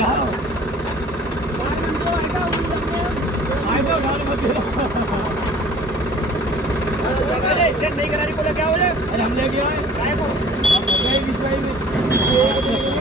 जाओ नहीं करा रही बोले क्या हो जाए? अरे हम ले गए हैं, बीच में